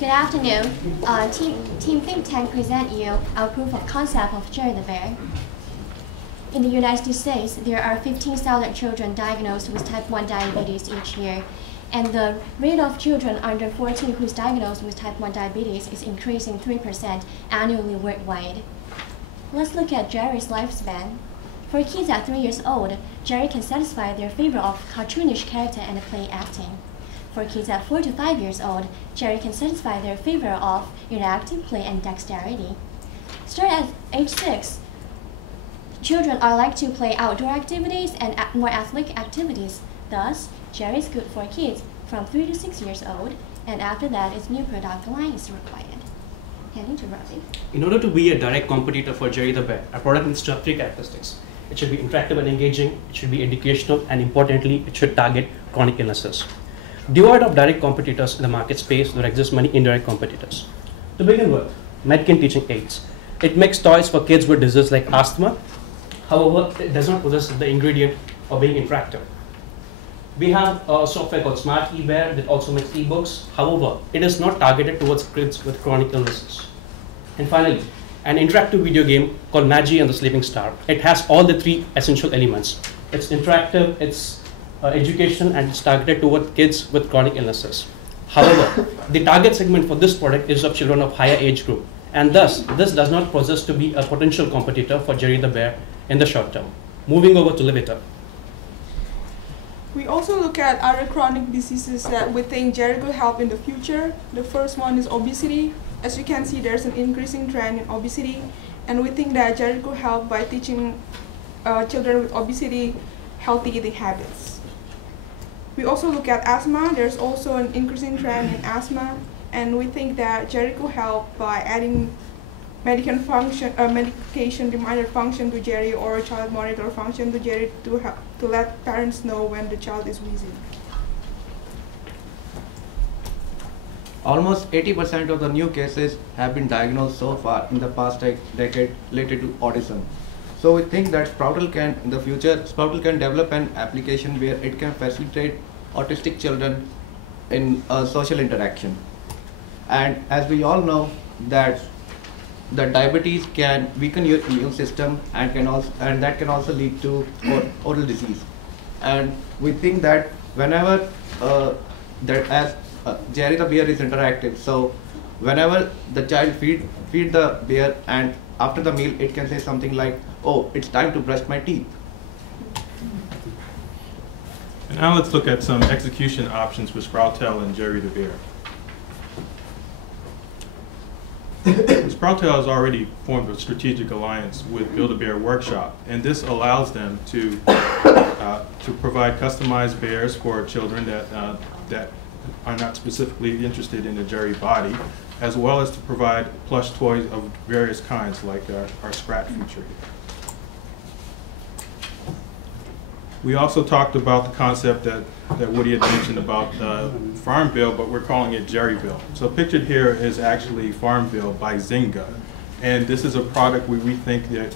Good afternoon. Team Think Tank present you our proof of concept of Jerry the Bear. In the United States, there are 15,000 children diagnosed with type 1 diabetes each year, and the rate of children under 14 who is diagnosed with type 1 diabetes is increasing 3% annually worldwide. Let's look at Jerry's lifespan. For kids at 3 years old, Jerry can satisfy their favor of cartoonish character and play acting. For kids at 4 to 5 years old, Jerry can satisfy their favor of interactive play and dexterity. Starting at age 6, children are like to play outdoor activities and more athletic activities. Thus, Jerry is good for kids from 3 to 6 years old, and after that, its new product line is required. Handing to Ravi. In order to be a direct competitor for Jerry the Bear, our product needs to have 3 characteristics. It should be interactive and engaging, it should be educational, and importantly, it should target chronic illnesses. Devoid of direct competitors in the market space, there exist many indirect competitors. To begin with, Medkin Teaching Aids. It makes toys for kids with diseases like asthma. However, it does not possess the ingredient of being interactive. We have a software called Smart eBear that also makes ebooks. However, it is not targeted towards kids with chronic illnesses. And finally, an interactive video game called Magi and the Sleeping Star. It has all the 3 essential elements. It's interactive, it's education, and it's targeted toward kids with chronic illnesses. However, the target segment for this product is of children of higher age group, and thus this does not possess to be a potential competitor for Jerry the Bear in the short term. Moving over to Livita. We also look at other chronic diseases that we think Jerry could help in the future. The first one is obesity. As you can see, there's an increasing trend in obesity, and we think that Jerry could help by teaching children with obesity healthy eating habits. We also look at asthma. There's also an increasing trend in asthma, and we think that Jerry could help by adding medication reminder function to Jerry or child monitor function to Jerry to let parents know when the child is wheezing. Almost 80% of the new cases have been diagnosed so far in the past decade related to autism. So we think that Sproutle can, in the future, Sproutle can develop an application where it can facilitate autistic children in social interaction. And as we all know that the diabetes can weaken your immune system and that can also lead to oral disease. And we think that whenever Jerry the Bear is interactive, so whenever the child feed the bear and after the meal it can say something like, "Oh, it's time to brush my teeth." And now let's look at some execution options for Sproutel and Jerry the Bear. Sproutel has already formed a strategic alliance with Build-A-Bear Workshop, and this allows them to provide customized bears for children that are not specifically interested in the Jerry body, as well as to provide plush toys of various kinds, like our Scrat feature here. We also talked about the concept that Woody had mentioned about Farmville, but we're calling it Jerryville. So pictured here is actually Farmville by Zynga. And this is a product we think that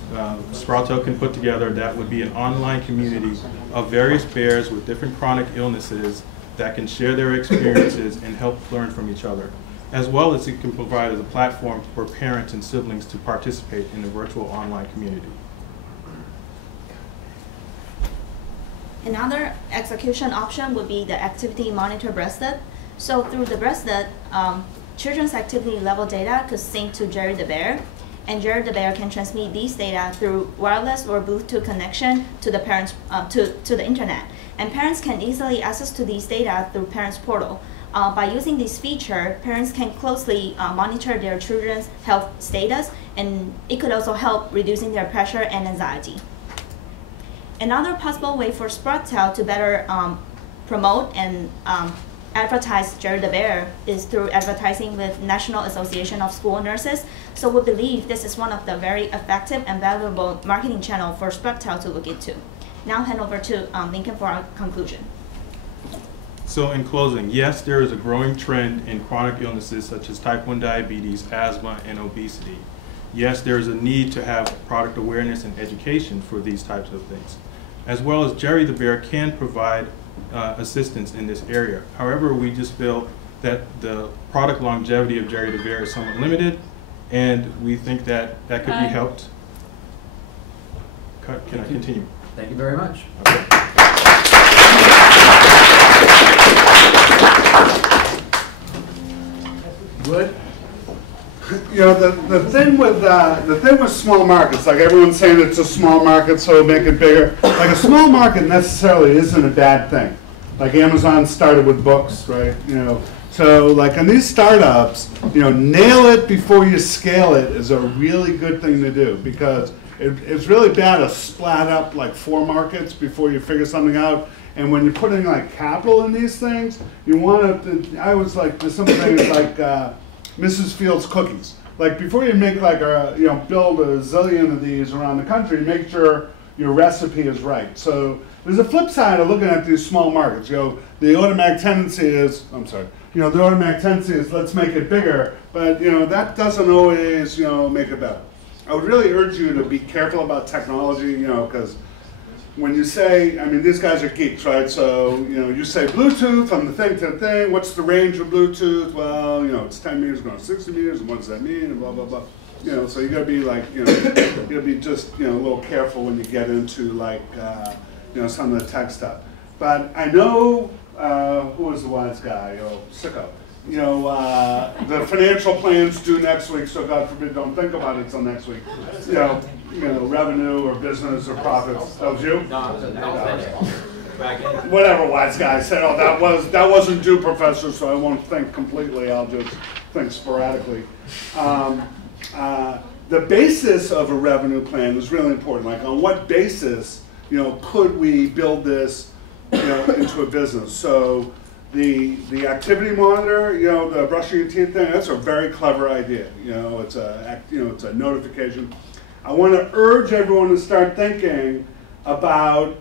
Sproutel can put together that would be an online community of various bears with different chronic illnesses that can share their experiences and help learn from each other, as well as it can provide as a platform for parents and siblings to participate in the virtual online community. Another execution option would be the activity monitor bracelet. So through the bracelet, children's activity level data could sync to Jerry the Bear, and Jerry the Bear can transmit these data through wireless or Bluetooth connection to the parents to the internet. And parents can easily access to these data through Parents Portal. By using this feature, parents can closely monitor their children's health status, and it could also help reducing their pressure and anxiety. Another possible way for Sproutel to better promote and advertise Jerry the Bear is through advertising with National Association of School Nurses. So we believe this is one of the very effective and valuable marketing channel for Sproutel to look into. Now hand over to Lincoln for our conclusion. So in closing, yes, there is a growing trend in chronic illnesses such as type 1 diabetes, asthma, and obesity. Yes, there is a need to have product awareness and education for these types of things, as well as Jerry the Bear can provide assistance in this area. However, we just feel that the product longevity of Jerry the Bear is somewhat limited, and we think that that could be helped. Can I continue? Thank you very much. Okay. Good. You know, the thing with small markets, like everyone's saying it's a small market, so make it bigger. Like a small market necessarily isn't a bad thing. Like Amazon started with books, right? You know, so like in these startups, you know, nail it before you scale it is a really good thing to do, because it's really bad to splat up like 4 markets before you figure something out. And when you're putting like capital in these things, you want to. I was like, the simple thing is like Mrs. Fields cookies. Like before you make like a, you know, build a zillion of these around the country, make sure your recipe is right. So there's a flip side of looking at these small markets. You know, the automatic tendency is, you know, the automatic tendency is let's make it bigger, but you know, that doesn't always, you know, make it better. I would really urge you to be careful about technology, you know, because when you say, I mean, these guys are geeks, right? So, you know, you say Bluetooth from the thing to the thing. What's the range of Bluetooth? Well, you know, it's 10 meters going 60 meters, and what does that mean? And blah, blah, blah. You know, so you got to be like, you know, you got to be just, you know, a little careful when you get into like, you know, some of the tech stuff. But I know, who was the wise guy? Oh, Sicko. You know, the financial plans due next week, so God forbid don't think about it until next week. You know, revenue or business or profits. That was you? No, whatever wise guy said, oh, that wasn't due, professor, so I won't think completely, I'll just think sporadically. The basis of a revenue plan is really important. Like, on what basis, you know, could we build this, you know, into a business? So the activity monitor, you know, the brushing your teeth thing, that's a very clever idea. You know, it's a notification. I want to urge everyone to start thinking about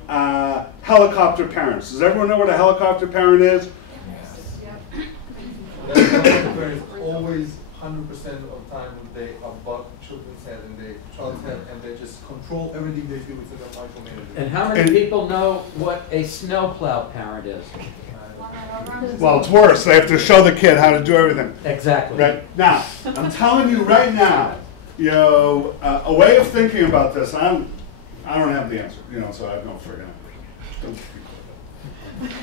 helicopter parents. Does everyone know what a helicopter parent is? Parents always 100% of the time they above children's head and they child's head, and they just control everything they do within their micromanagement. And how many people know what a snowplow parent is? Well, it's worse. They have to show the kid how to do everything. Exactly. Right now, I'm telling you right now, you know, a way of thinking about this. I don't have the answer, you know, so I have no friggin' answer.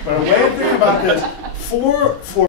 But a way of thinking about this for